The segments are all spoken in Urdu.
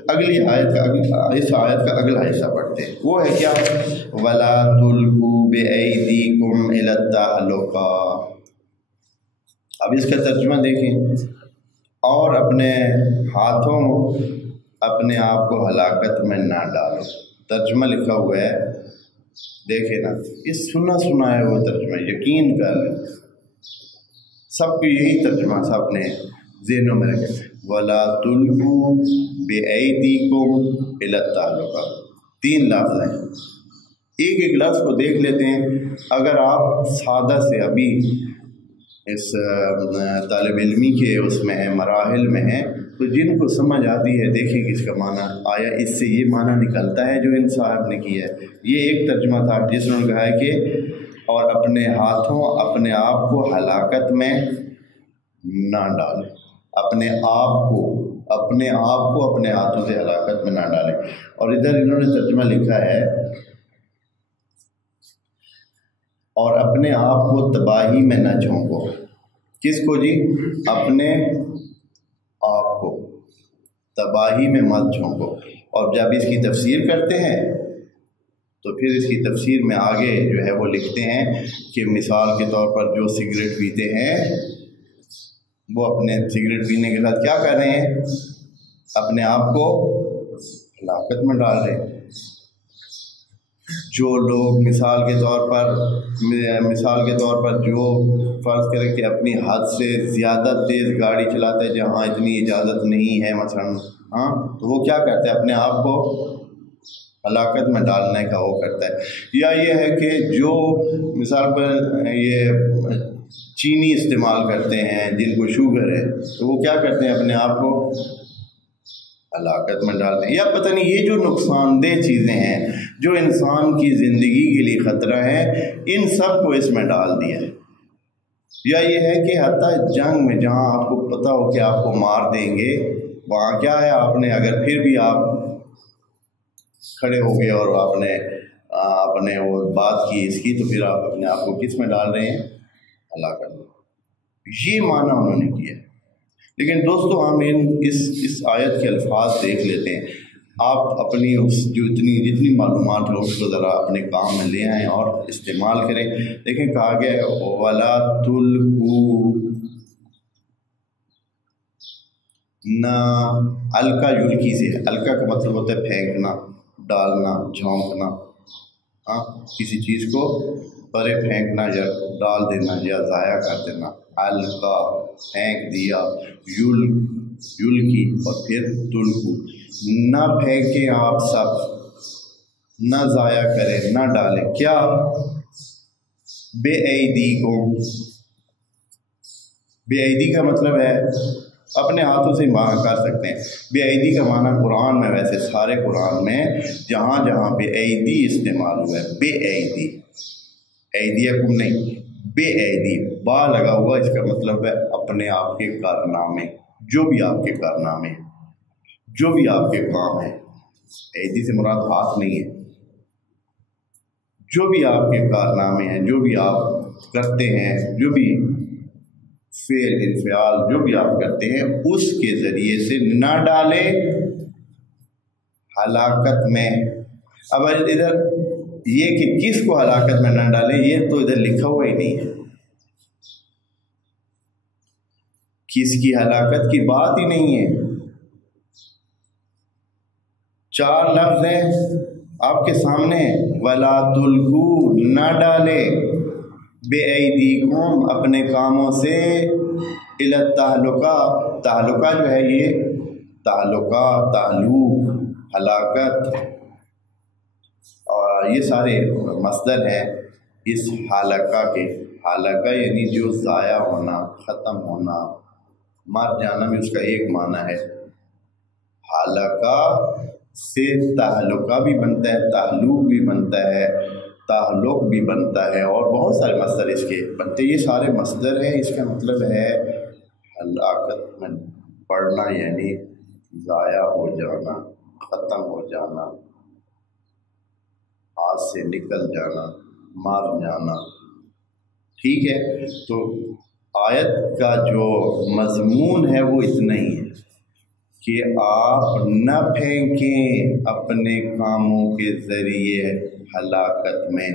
اگلی آیت کا اس آیت کا اگلا حصہ پڑھتے ہیں، وہ ہے کیا؟ وَلَا تُلْقُوا بِأَيْدِيكُمْ إِلَى التَّهْلُكَةِ۔ اب اس کا ترجمہ دیکھیں، اور اپنے ہاتھوں اپنے آپ کو ہلاکت میں نہ ڈالو۔ ترجمہ لکھا ہوا ہے، دیکھیں نا، یہ سنا ہے وہ ترجمہ، یقین کر لیں سب کو یہی ترجمہ سب نے ذہنوں میں رکھے، وَلَا تُلْقُوا بِأَيْدِيكُمْ إِلَى التَّهْلُكَةِ۔ 3 لفظ ہیں، ایک لفظ کو دیکھ لیتے ہیں۔ اگر آپ سادہ سے ابھی اس طالب علمی کے اس میں ہیں، مراحل میں ہیں، تو جن کو سمجھ آتی ہے دیکھیں کہ اس کا معنی آیا اس سے یہ معنی نکلتا ہے جو ان صاحب نے کیا ہے۔ یہ ایک ترجمہ تھا جس نے کہا ہے کہ اور اپنے ہاتھوں اپنے آپ کو ہلاکت میں نہ ڈالیں، اپنے آپ کو اپنے ہاتھوں سے ہلاکت میں نہ ڈالیں۔ اور ادھر انہوں نے ترجمہ لکھا ہے، اور اپنے آپ کو تباہی میں نہ جھونکو۔ کس کو جی؟ اپنے آپ کو تباہی میں مت جھونکو۔ اور جب اس کی تفسیر کرتے ہیں تو پھر اس کی تفسیر میں آگے جو ہے وہ لکھتے ہیں کہ مثال کے طور پر جو سگریٹ پیتے ہیں وہ اپنے سگریٹ پینے کے ساتھ کیا کر رہے ہیں؟ اپنے آپ کو ہلاکت میں ڈال رہے ہیں۔ جو لوگ مثال کے طور پر جو فرض کریں کہ اپنی حد سے زیادہ تیز گاڑی چلاتے ہیں جہاں اتنی اجازت نہیں ہے مثلا، تو وہ کیا کرتے ہیں؟ اپنے آپ کو ہلاکت میں ڈالنے کا وہ کرتا ہے۔ یا یہ ہے کہ جو مثال پر یہ چینی استعمال کرتے ہیں جن کو شوگر ہے، تو وہ کیا کرتے ہیں؟ اپنے آپ کو ہلاکت میں ڈالتے ہیں۔ یا پتہ نہیں یہ جو نقصان دہ چیزیں ہیں جو انسان کی زندگی کے لیے خطرہ ہے، ان سب کو اس میں ڈال دیا ہے۔ یا یہ ہے کہ حتیٰ جنگ میں جہاں آپ کو پتہ ہو کہ آپ کو مار دیں گے، وہاں کیا ہے، آپ نے اگر پھر بھی آپ کھڑے ہو گئے اور آپ نے وہ بات کی اس کی، تو پھر آپ اپنے آپ کو کس میں ڈال رہے ہیں؟ ہلاکت میں۔ یہ معنی انہوں نے کیا ہے۔ لیکن دوستو ہم اس آیت کے الفاظ دیکھ لیتے ہیں۔ آپ اپنی جتنی معلومات ہو اس کو ذرا اپنے کام میں لے آئیں اور استعمال کریں۔ دیکھیں کہا گیا ہے وَلَا تُلْقُوا، نہ القا یلقی سے، القا کا مطلب ہوتا ہے پھینکنا، ڈالنا، جھونکنا، کسی چیز کو پرے پھینکنا یا ڈال دینا یا ضائع کر دینا۔ القا پھینک دیا، یلقی اور پھر تلقوا، نہ پھینکیں آپ سب، نہ ضائع کریں، نہ ڈالیں۔ کیا؟ بے ایدیکم، بے ایدی کا مطلب ہے اپنے ہاتھوں سے معنی کر سکتے ہیں۔ بے ایدی کا معنی قرآن میں، ویسے سارے قرآن میں جہاں جہاں بے ایدی استعمال ہوا ہے، بے ایدی، ایدیکم نہیں، بے ایدی با لگا ہوا، اس کا مطلب ہے اپنے آپ کے کارنامے، جو بھی آپ کے کارنامے، جو بھی آپ کے کام ہیں۔ ایدی سے مراد ہاتھ نہیں ہے، جو بھی آپ کے کارنامے ہیں، جو بھی آپ کرتے ہیں، جو بھی فعل انفعال جو بھی آپ کرتے ہیں، اس کے ذریعے سے نہ ڈالے ہلاکت میں۔ اب ادھر یہ کہ کس کو ہلاکت میں نہ ڈالے، یہ تو ادھر لکھا ہوا ہی نہیں ہے، کس کی ہلاکت کی بات ہی نہیں ہے۔ 4 لفظ ہیں آپ کے سامنے، وَلَا تُلْقُوا، نہ ڈالے، بے ایدیکم، اپنے کاموں سے، الی التہلکہ، تہلکہ جو ہے یہ تعلقہ، تعلق، ہلاکت، اور یہ سارے مصدر ہیں اس حلقہ کے۔ حلقہ یعنی جو ضائع ہونا، ختم ہونا، مر جانا بھی اس کا ایک معنی ہے۔ حلقہ سے تہلکہ بھی بنتا ہے، تعلق بھی بنتا ہے، تعلق بھی بنتا ہے، اور بہت سارے مصدر اس کے بنتے ہیں۔ یہ سارے مصدر ہیں، اس کا مطلب ہے ہلاکت میں پڑنا، یعنی ضائع ہو جانا، ختم ہو جانا، ہاتھ سے نکل جانا، مار جانا۔ ٹھیک ہے، تو آیت کا جو مضمون ہے وہ اتنا ہی ہے کہ آپ نہ پھینکیں اپنے کاموں کے ذریعے ہلاکت میں.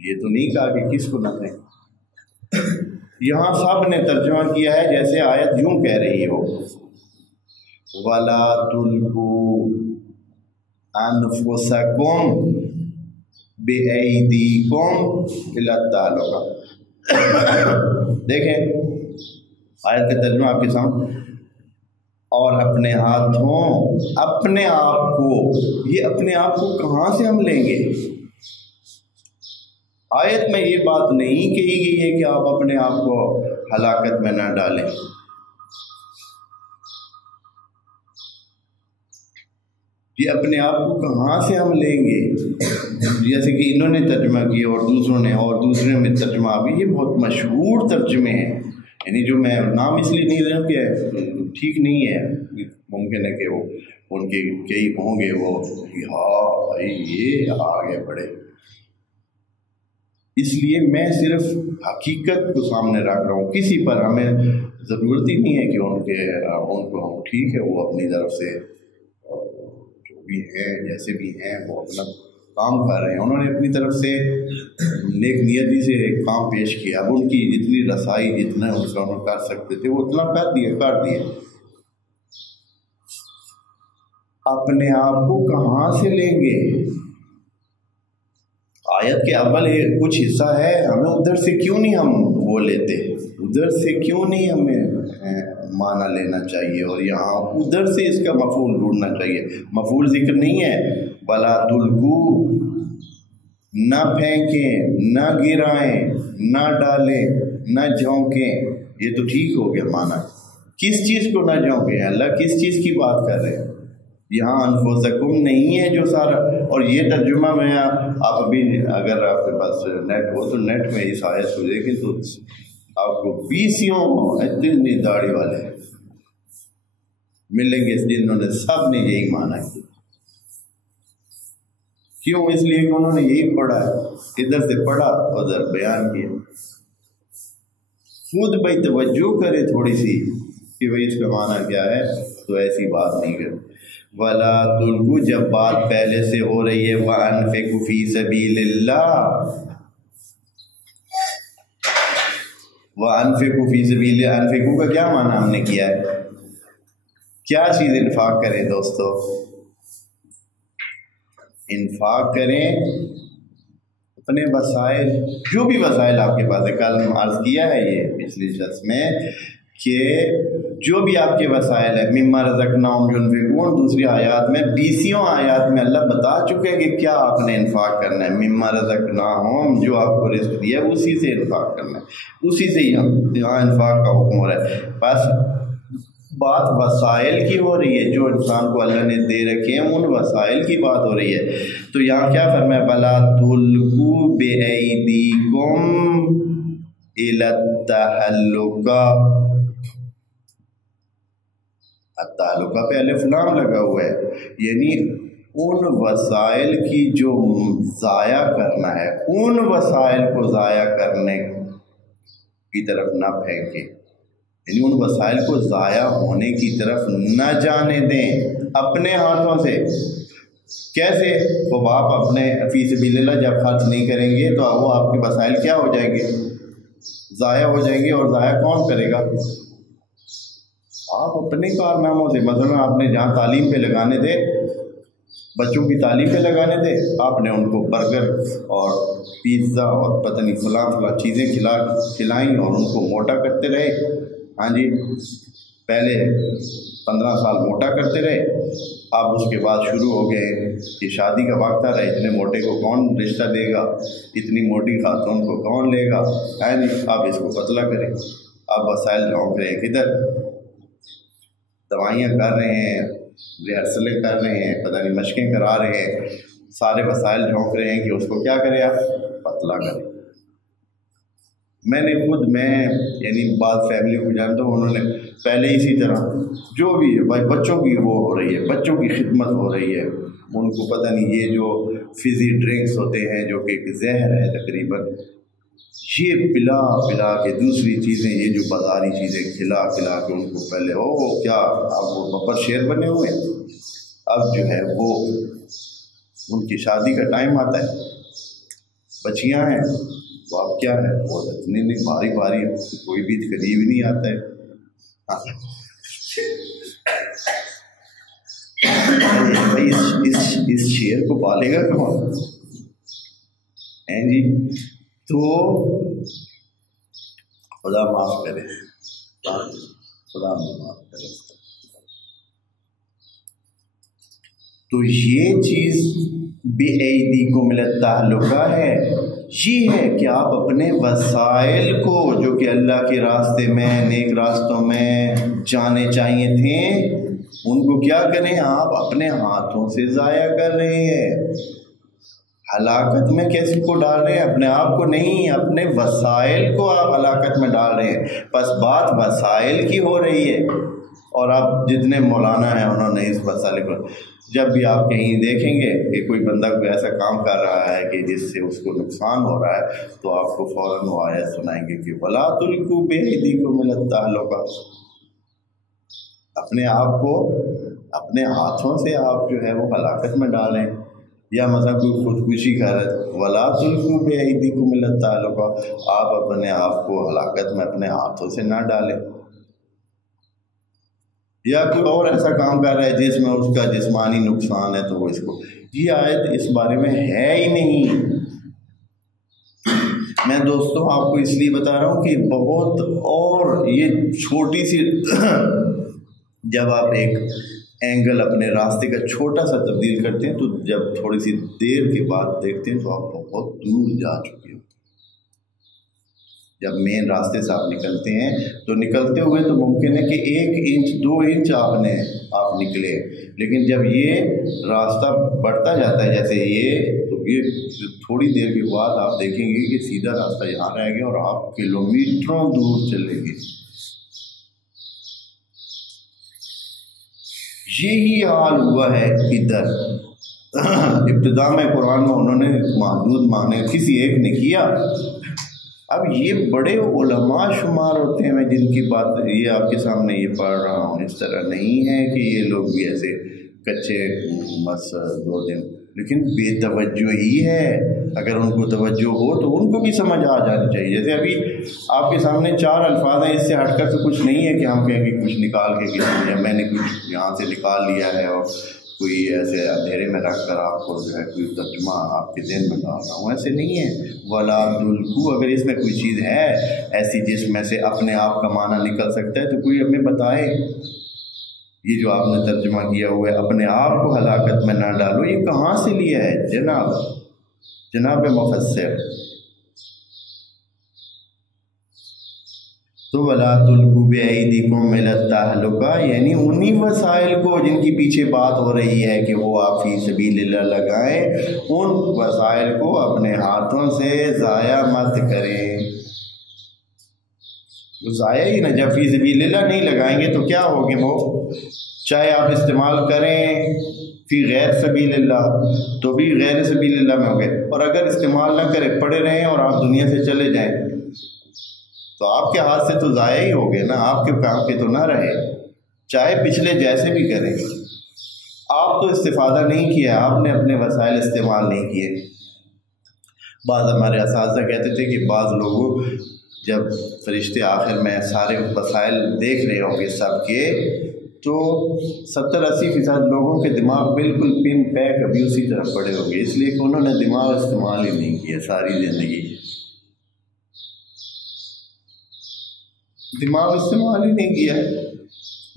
یہ تو نہیں کہا کہ کس کو نہ پھینکیں. یہاں سب نے ترجمہ کیا ہے جیسے آیت یوں کہہ رہی ہو وَلَا تُلْقُوا أَنفُسَكُمْ بِأَيْدِيكُمْ إِلَى التَّهْلُكَةِ. دیکھیں آیت کا ترجمہ آپ کے سامنے. اور اپنے ہاتھوں اپنے آپ کو، یہ اپنے آپ کو کہاں سے ہم لیں گے؟ آیت میں یہ بات نہیں کہی گئی ہے کہ آپ اپنے آپ کو ہلاکت میں نہ ڈالیں. یہ اپنے آپ کو کہاں سے ہم لیں گے؟ جیسے کہ انہوں نے ترجمہ کیا اور دوسروں نے، اور دوسرے میں ترجمہ بھی یہ بہت مشہور ترجمے ہیں. یعنی جو میں نام اس لیے نہیں رہا کہ ٹھیک نہیں ہے، ممکن ہے کہ وہ ان کے کئی ہوں گے وہ ہاں بھائی یہ آگے بڑھے. اس لیے میں صرف حقیقت کو سامنے رکھ رہا ہوں. کسی پر ہمیں ضرورت ہی نہیں ہے کہ ان کو ہم ٹھیک ہے وہ اپنی طرف سے جو بھی ہیں جیسے بھی ہیں وہ اپنا کام کر رہے ہیں. انہوں نے اپنی طرف سے نیک نیتی سے کام پیش کیا. اب ان کی جتنی رسائی جتنا انہوں کر سکتے تھے وہ اتنا کر دیا. اپنے آپ کو کہاں سے لیں گے؟ آیت کے اول کچھ حصہ ہے، ہمیں ادھر سے کیوں نہیں ہم وہ لیتے، ادھر سے کیوں نہیں ہمیں معنی لینا چاہیے اور یہاں ادھر سے اس کا مفعول ڈھونڈنا چاہیے. مفعول ذکر نہیں ہے. وَلَا تُلْقُوا، نہ پھینکیں، نہ گرائیں، نہ ڈالیں، نہ جھونکیں. یہ تو ٹھیک ہو گیا معنی. کس چیز کو نہ جھونکیں؟ اللہ کس چیز کی بات کر رہے ہیں؟ یہاں انفسکم نہیں ہے جو سارا. اور یہ ترجمہ میں آپ ابھی اگر آپ کے پاس نیٹ ہو تو نیٹ میں اس آیت کو دیکھیں تو آپ کو 20 اتنی داڑھی والے ملیں گے جنہوں نے سب نے یہی مانا کیا. کیوں؟ اس لیے کہ انہوں نے یہی پڑھا ہے، ادھر سے پڑھا ادھر بیان کیا. خود بھائی توجہ کرے تھوڑی سی کہ بھائی اس کا معنی کیا ہے تو ایسی بات نہیں کرے. وَلَا تُلْقُوا، جب بات پہلے سے ہو رہی ہے وَأَنفِقُوا فِي سَبِيلِ اللَّهِ، وَأَنفِقُوا فِي سَبِيلِ اللَّهِ. انفقوا کا کیا معنی ہم نے کیا ہے؟ کیا چیز انفاق کریں دوستو؟ انفاق کریں اپنے وسائل، جو بھی وسائل آپ کے پاس ہے. کل عرض کیا ہے یہ پچھلی شخص میں کہ جو بھی آپ کے وسائل ہیں مما رزقناہم ينفقون، دوسری آیات میں 20 آیات میں اللہ بتا چکے ہیں کہ کیا آپ نے انفاق کرنا ہے. مما رزقناہم، جو آپ کو رزق دیا ہے اسی سے انفاق کرنا ہے، اسی سے یہاں انفاق کا حکم ہو رہا ہے. بس بات وسائل کی ہو رہی ہے، جو انسان کو اللہ نے دے رکھے ہیں ان وسائل کی بات ہو رہی ہے. تو یہاں کیا فرمایا؟ وَلَا تُلْقُوا بِأَيْدِيكُمْ إِلَى التَّهْلُكَةِ. التعلقہ پہ الف لام لگا ہوا ہے، یعنی ان وسائل کی جو ضائع کرنا ہے ان وسائل کو ضائع کرنے کی طرف نہ پھینکیں، یعنی ان وسائل کو ضائع ہونے کی طرف نہ جانے دیں اپنے ہاتھوں سے. کیسے؟ وہ آپ اپنے فی سبیل اللہ جب خرچ نہیں کریں گے تو وہ آپ کے وسائل کیا ہو جائیں گے؟ ضائع ہو جائیں گے. اور ضائع کون کرے گا؟ آپ اپنے کارناموں سے. مثلا آپ نے جہاں تعلیم پہ لگانے تھے، بچوں کی تعلیم پہ لگانے تھے، آپ نے ان کو برگر اور پیزا اور پتہ نہیں فلاں چیزیں کھلائیں اور ان کو موٹا کرتے رہے. ہاں جی، پہلے 15 سال موٹا کرتے رہے. اب اس کے بعد شروع ہو گئے کہ شادی کا وقت آ رہا ہے، اتنے موٹے کو کون رشتہ دے گا، اتنی موٹی خاتون کو کون لے گا، ہے نہیں. آپ اس کو پتلا کریں. اب وسائل جھونک رہے ہیں کدھر؟ دوائیاں کر رہے ہیں، ریہرسلیں کر رہے ہیں، پتہ نہیں مشقیں کرا رہے ہیں، سارے وسائل جھونک رہے ہیں کہ اس کو کیا کریں آپ؟ پتلا کریں. میں نے خود یعنی بعض فیملی کو جانتا ہوں، انہوں نے پہلے اسی طرح جو بھی بچوں کی وہ ہو رہی ہے، بچوں کی خدمت ہو رہی ہے، ان کو پتہ نہیں یہ جو فزی ڈرنکس ہوتے ہیں جو کہ ایک زہر ہے تقریباً، یہ پلا پلا کے دوسری چیزیں، یہ جو بازاری چیزیں کھلا کھلا کے ان کو پہلے کیا اب وہ ببر شیر بنے ہوئے ہیں، اب جو ہے وہ ان کی شادی کا ٹائم آتا ہے، بچیاں ہیں تو اب کیا ہے وہ اتنی باری باری کوئی بھی قریب نہیں آتا ہے۔ بھائی اس شیر کو پالے گا کون ہیں جی؟ تو خدا معاف کرے، خدا معاف کرے۔ تو یہ چیز بِأَيْدِيكُمْ مِنَ التَّعْلُقَ ہے، یہ ہے کہ آپ اپنے وسائل کو جو کہ اللہ کے راستے میں نیک راستوں میں جانے چاہیے تھے ان کو کیا کریں، آپ اپنے ہاتھوں سے ضائع کر رہے ہیں، ہلاکت میں کیسے کو ڈال رہے ہیں، اپنے آپ کو نہیں، اپنے وسائل کو آپ ہلاکت میں ڈال رہے ہیں۔ بس بات وسائل کی ہو رہی ہے، اور آپ جتنے مولانا ہیں انہوں نے اس مسئلے کو، جب بھی آپ کہیں دیکھیں گے کہ کوئی بندہ کوئی ایسا کام کر رہا ہے کہ جس سے اس کو نقصان ہو رہا ہے تو آپ کو فوراً وہ آیت سنائیں گے کہ وَلَا تُلْقُوا بِأَيْدِيكُمْ إِلَى التَّهْلُكَةِ، اپنے آپ کو اپنے ہاتھوں سے آپ جو ہے وہ ہلاکت میں ڈالیں، یا مثلا کوئی خودکشی کر وَلَا تُلْقُوا بِأَيْدِيكُمْ إِلَى التَّهْلُكَةِ، آپ اپنے آپ کو ہلاکت میں اپنے ہاتھوں سے نہ ڈالیں، یا کوئی اور ایسا کام کر رہا ہے جس میں اس کا جسمانی نقصان ہے تو وہ اس کو، یہ آیت اس بارے میں ہے ہی نہیں۔ میں دوستوں آپ کو اس لیے بتا رہا ہوں کہ بہت، اور یہ چھوٹی سی جب آپ ایک اینگل اپنے راستے کا چھوٹا سا تبدیل کرتے ہیں تو جب تھوڑی سی دیر کے بعد دیکھتے ہیں تو آپ بہت دور جا چکے ہو۔ جب مین راستے سے آپ نکلتے ہیں تو نکلتے ہوئے تو ممکن ہے کہ 1 انچ 2 انچ آپ نکلے، لیکن جب یہ راستہ بڑھتا جاتا ہے جیسے یہ، تو یہ تھوڑی دیر کے بعد آپ دیکھیں گے کہ سیدھا راستہ یہاں رہ گیا اور آپ کلومیٹروں دور چلیں گے۔ یہی حال ہوا ہے ادھر۔ ابتدا میں قرآن میں انہوں نے محدود معنی کسی ایک نے کیا، اب یہ بڑے علماء شمار ہوتے ہیں، میں جن کی بات یہ آپ کے سامنے یہ پڑھ رہا ہوں، اس طرح نہیں ہے کہ یہ لوگ بھی ایسے کچے بس 2 دن، لیکن بے توجہ ہی ہے۔ اگر ان کو توجہ ہو تو ان کو بھی سمجھ آ جانی چاہیے۔ جیسے ابھی آپ کے سامنے 4 الفاظ ہیں، اس سے ہٹ کر تو کچھ نہیں ہے کہ ہم کہیں کہ کچھ نکال کے کسی، یا میں نے کچھ یہاں سے نکال لیا ہے اور کوئی ایسے اندھیرے میں رکھ کر آپ کو جو ہے کوئی ترجمہ آپ کے ذہن میں ڈال رہا ہوں، ایسے نہیں ہے۔ وَلَا تُلْقُوا، اگر اس میں کوئی چیز ہے ایسی جس میں سے اپنے آپ کا معنی نکل سکتا ہے تو کوئی ہمیں بتائے۔ یہ جو آپ نے ترجمہ کیا ہوا ہے اپنے آپ کو ہلاکت میں نہ ڈالو، یہ کہاں سے لیا ہے جناب مفسر؟ تو وَلَا تُلْقُوا بِأَيْدِيكُمْ إِلَى التَّهْلُكَةِ، یعنی انہی وسائل کو جن کی پیچھے بات ہو رہی ہے کہ وہ آپ فی سبیل اللہ لگائیں، ان وسائل کو اپنے ہاتھوں سے ضائع مت کریں۔ ضائع ہی نہ، جب فی سبیل اللہ نہیں لگائیں گے تو کیا ہوگے وہ، چاہے آپ استعمال کریں فی غیر سبیل اللہ تو بھی غیر سبیل اللہ میں ہوگے، اور اگر استعمال نہ کریں پڑے رہیں اور آپ دنیا سے چلے جائیں تو آپ کے ہاتھ سے تو ضائع ہی ہو گئے نا، آپ کے کام کے تو نہ رہے، چاہے پچھلے جیسے بھی کریں۔ آپ تو استفادہ نہیں کیا، آپ نے اپنے وسائل استعمال نہیں کیے۔ بعض ہمارے اساتذہ کہتے تھے کہ بعض لوگوں جب فرشتے آخر میں سارے وسائل دیکھ رہے ہوں گے سب کے، تو 70-80% لوگوں کے دماغ بالکل پن پیک ابھی اسی طرح پڑے ہوں گے، اس لیے کہ انہوں نے دماغ استعمال ہی نہیں کیا ساری زندگی، دماغ استعمال ہی نہیں کیا۔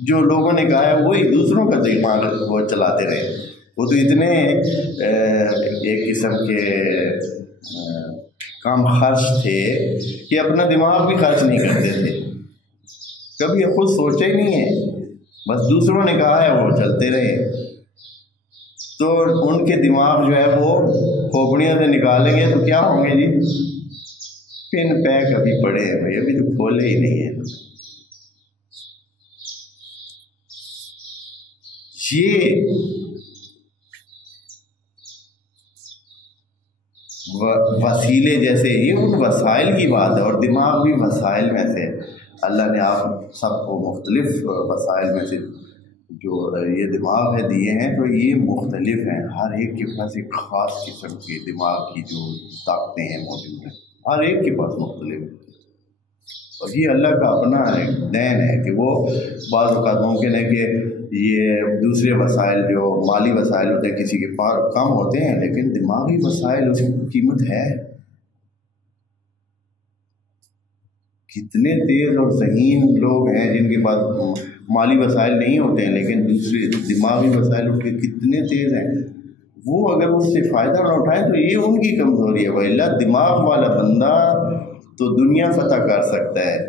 جو لوگوں نے کہا ہے وہی دوسروں کا دماغ وہ چلاتے رہے، وہ تو اتنے ایک قسم کے کام خرچ تھے کہ اپنا دماغ بھی خرچ نہیں کرتے تھے، کبھی خود سوچے ہی نہیں ہے، بس دوسروں نے کہا ہے وہ چلتے رہے۔ تو ان کے دماغ جو ہے وہ کھوپڑیوں سے نکالیں گے تو کیا ہوں گے جی، پن پیک ابھی پڑے ہیں بھائی، ابھی تو کھولے ہی نہیں ہیں۔ یہ وسیلے جیسے یہ ان وسائل کی بات ہے، اور دماغ بھی وسائل میں سے اللہ نے آپ سب کو مختلف وسائل میں سے جو یہ دماغ ہے دیے ہیں، تو یہ مختلف ہیں، ہر ایک کے پاس ایک خاص قسم کے دماغ کی جو طاقتیں ہیں موجود ہیں، ہر ایک کے پاس مختلف ہے، اور یہ اللہ کا اپنا ایک دین ہے کہ وہ بعض اوقات ممکن ہے کہ یہ دوسرے وسائل جو مالی وسائل ہوتے ہیں کسی کے پاس کم ہوتے ہیں، لیکن دماغی وسائل اس کی قیمت ہے۔ کتنے تیز اور ذہین لوگ ہیں جن کے پاس مالی وسائل نہیں ہوتے ہیں لیکن دوسرے دماغی وسائل ان کے کتنے تیز ہیں، وہ اگر اس سے فائدہ نہ اٹھائیں تو یہ ان کی کمزوری ہے، وَإِلَّا دماغ والا بندہ تو دنیا فتح کر سکتا ہے۔